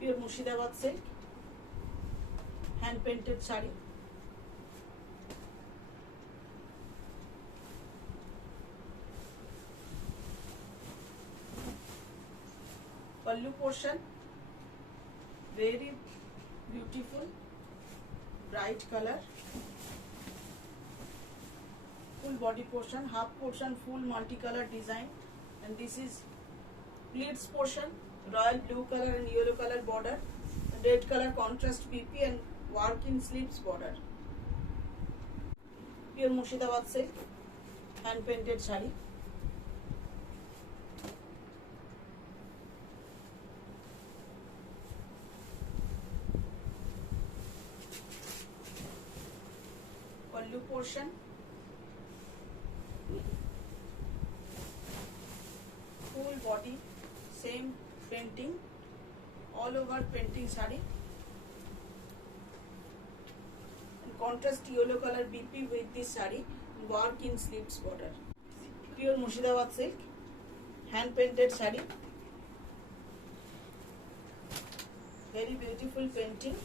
Pure Murshidabad silk, hand painted sari. Pallu portion very beautiful bright colour, full body portion, half portion full multicolor design, and this is pleats portion, royal blue color and yellow color border, and red color contrast BP and work in sleeves border. Pure Murshidabad silk, hand painted shari. Pallu portion, full body same painting, all over painting sari, and contrast yellow color BP with this sari, work in sleeves border. Pure Murshidabad silk, hand painted sari, very beautiful painting,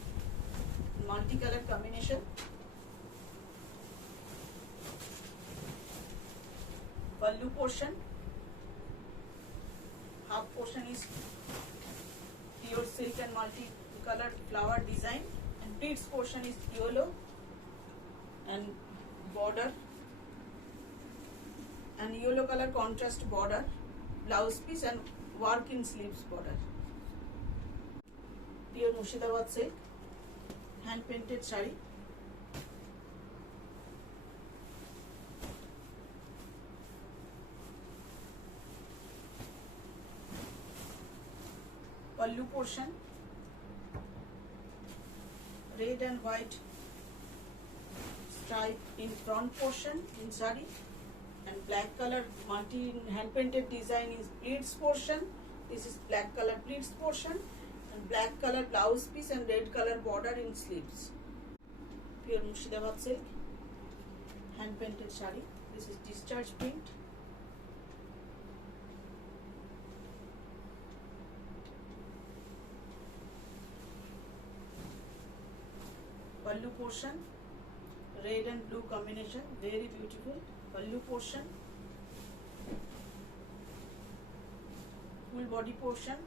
multicolor combination. Pallu portion, half portion is pure silk and multi-colored flower design, and pleats portion is yellow and border and yellow color contrast border, blouse piece and work in sleeves border. Pure Murshidabad silk, hand painted sari. Pallu portion, red and white stripe in front portion in sari, and black color multi hand painted design is pleats portion. This is black color pleats portion, and black color blouse piece and red color border in sleeves. Pure Murshidabad silk, hand painted sari. This is discharge print. Pallu portion, red and blue combination, very beautiful. Pallu portion, full body portion,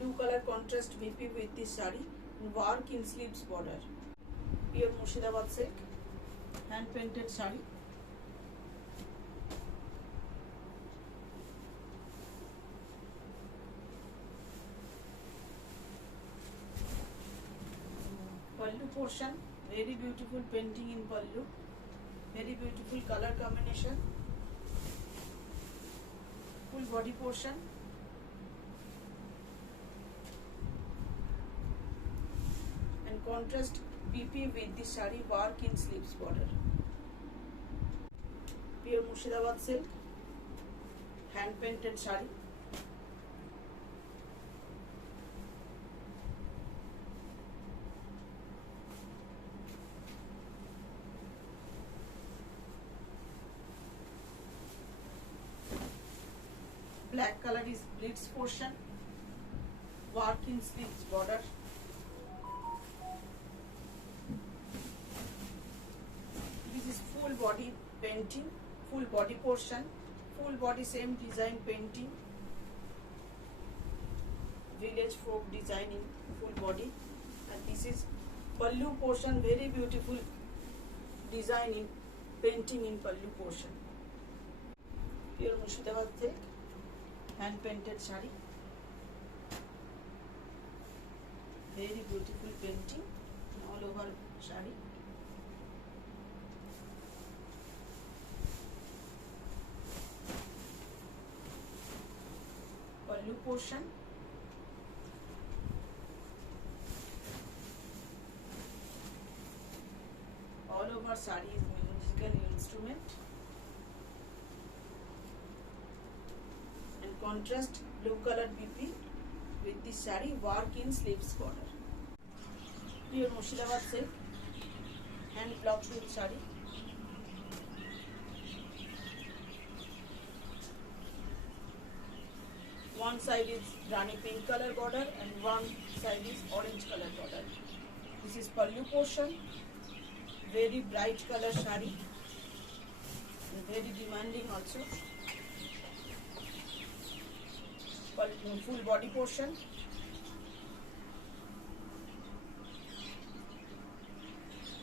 blue color contrast BP with this sari, and work in sleeves border. Pure Murshidabad silk, hand painted sari. Pallu portion, very beautiful painting in pallu, very beautiful color combination. Full body portion, and contrast BP with this sari, work in sleeves border. Pure Murshidabad silk, hand painted sari. Black color is pleats portion, work in sleeves border. This is full body painting, full body portion, full body same design painting, village folk design in full body, and this is pallu portion, very beautiful design in painting in pallu portion. Pure Murshidabad silk, hand painted sari, very beautiful painting all over sari. Pallu portion, all over sari is musical instrument, and contrast blue color BP with this sari, work in sleeves border. Pure Murshidabad silk, hand block print sari. one side is Rani pink color border and one side is orange color border. This is pallu portion, very bright color shari, very demanding also. Full body portion,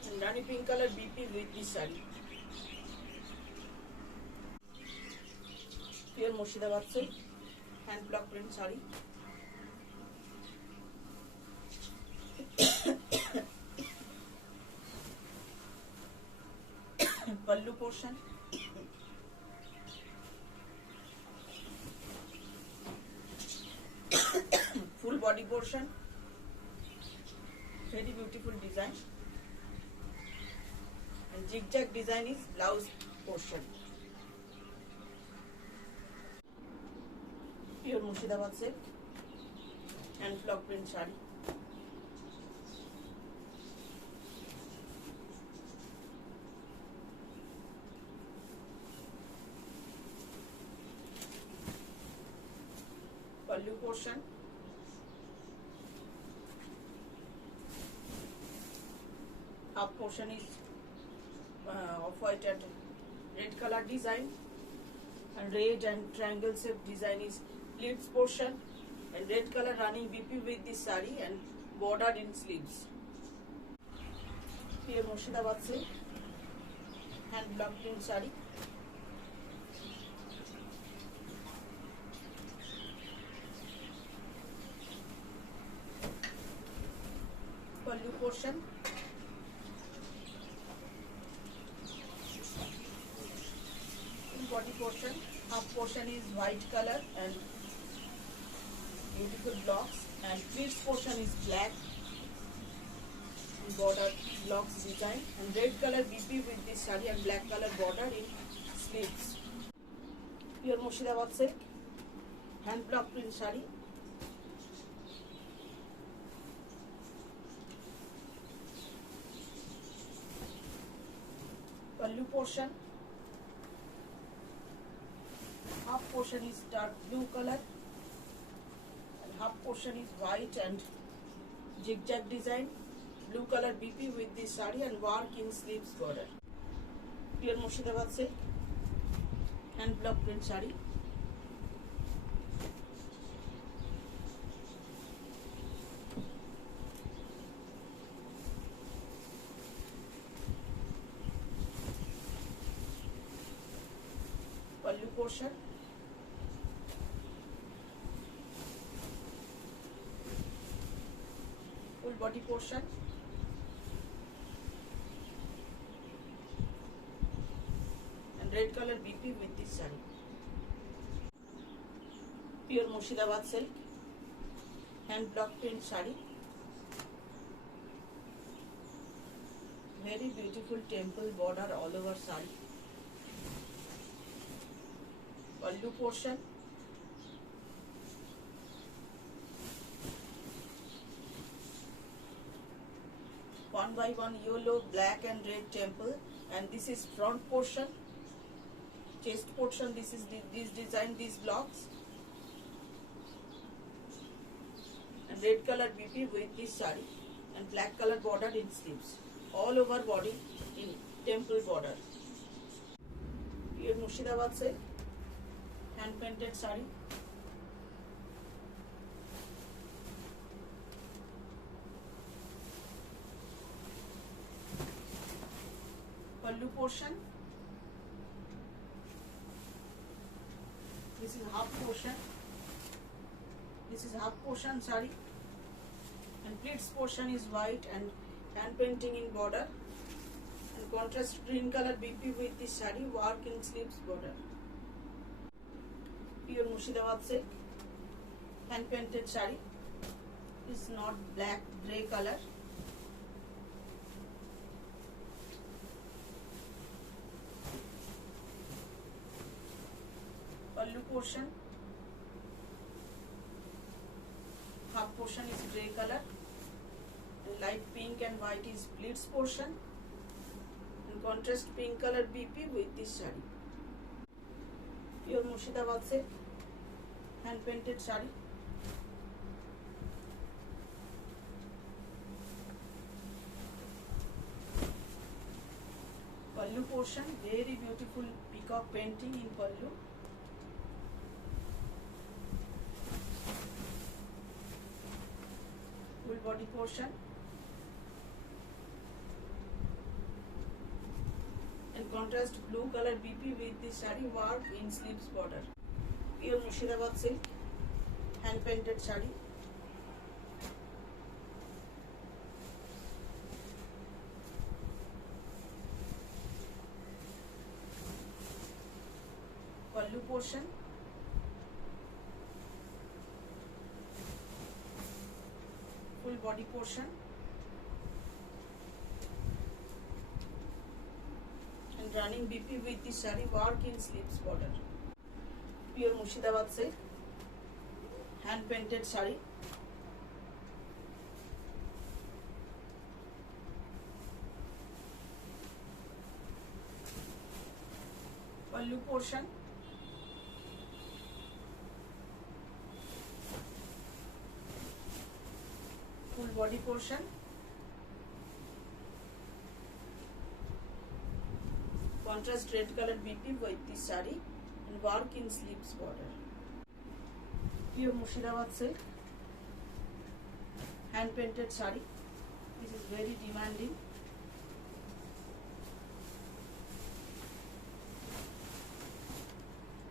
and Rani pink color BP with this sari. Pure Murshidabad silk, hand block print sari. Pallu portion, full body portion, very beautiful design, and zigzag design is blouse portion. Pure Murshidabad silk, hand block print sari. Pallu portion, half portion is off-white and red color design, and red and triangle shape design is pleats portion, and red color running BP with this sari and bordered in sleeves. Pure Murshidabad silk, hand block print sari. Pallu portion, body portion, half portion is white color and beautiful blocks, and pleats portion is black border blocks design, and red color BP with this sari and black color border in sleeves. Pure Murshidabad silk, hand block print sari. Pallu portion, half portion is dark blue color and half portion is white and zigzag design, blue color BP with this sari and work in sleeves border. Pure Murshidabad silk, hand block print sari. Pallu portion, full body portion, and red color BP with this sari. Pure Murshidabad silk, hand block print sari. Very beautiful temple border all over sari. Pallu portion, one by one yellow, black and red temple, and this is front portion, chest portion. This is this design, these blocks, and red color BP with this sari and black color border in sleeves, all over body in temple border. Pure Murshidabad silk, hand painted sari. Pallu portion, this is half portion, this is half portion sari, and pleats portion is white and hand painting in border, and contrast green color BP with this sari, work in sleeves border. Pure Murshidabad silk, hand painted sari. Is not black, grey color. Pallu portion, half portion is grey color, and light pink and white is pleats portion, and contrast pink color BP with this sari. Pure Murshidabad silk, hand painted sari. Pallu portion, very beautiful peacock painting in pallu. Full body portion. And contrast blue color BP with the sari work in sleeves border. Pure Murshidabad silk, hand painted sari. Pallu portion. Full body portion. And running BP with the sari work in sleeves border. Pure Murshidabad silk, hand painted sari. Pallu portion. Full body portion. Contrast red color BP with the sari and work in sleeves border. Pure Murshidabad silk, hand painted sari. This is very demanding.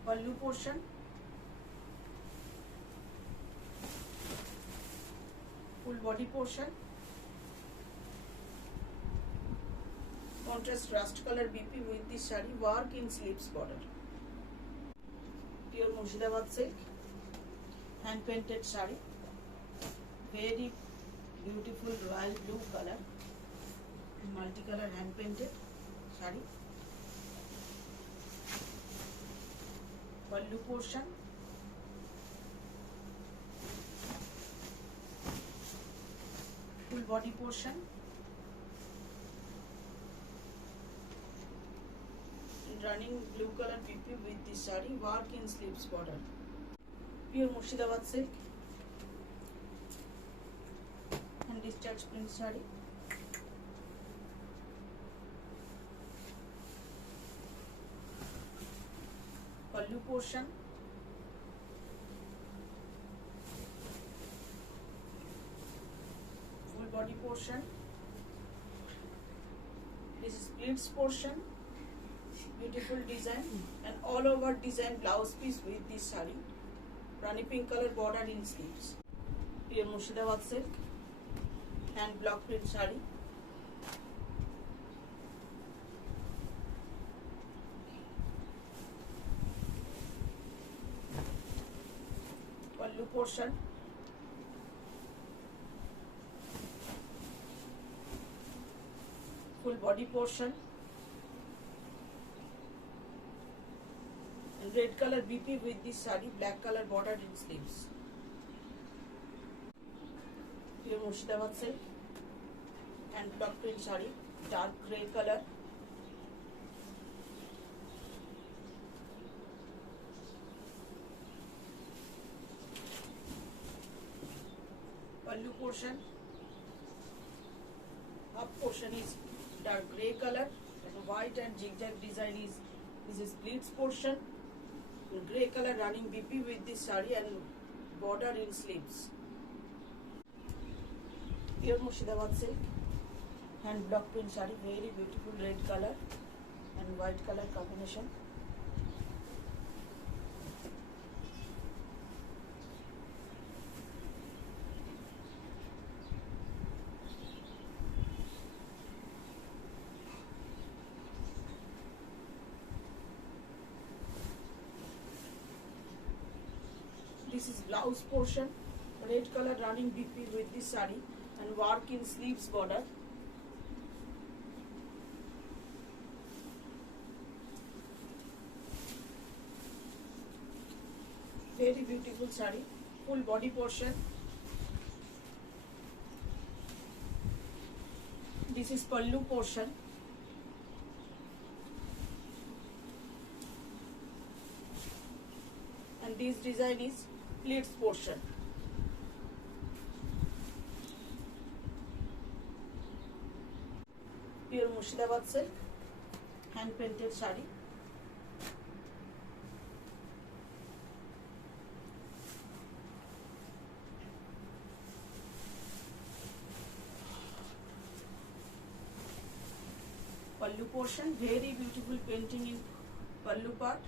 Pallu portion. Full body portion. Contrast rust color BP with the sari work in sleeves border. Pure Murshidabad silk, hand painted sari. Very beautiful royal blue color. Multicolor hand painted sari. Pallu portion. Full body portion. Running blue color BP with the sari work in sleeves border. Pure Murshidabad silk and discharge print sari. Pallu portion. Full body portion. This is pleats portion. Beautiful design and all over design blouse piece with this sari. Rani pink color border in sleeves. Pure Murshidabad silk, hand block print sari. Pallu portion. Full body portion. And red color BP with this sari, black color border in sleeves. Pure Murshidabad silk and block print sari, dark grey color. Pallu portion. Up portion is dark grey color and white and zigzag design is this is pleats portion. Grey color running BP with this sari and border in sleeves. Pure Murshidabad silk and block print sari, very beautiful red color and white color combination. This is blouse portion, red color running BP with this sari and work in sleeves border. Very beautiful sari, full body portion. This is pallu portion. And this design is pleats portion. Pure Murshidabad silk, hand painted sari. Pallu portion, very beautiful painting in pallu part.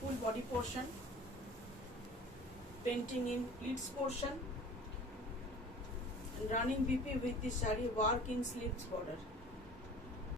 Full body portion, painting in pleats portion, and running BP with this saree, work in sleeves border.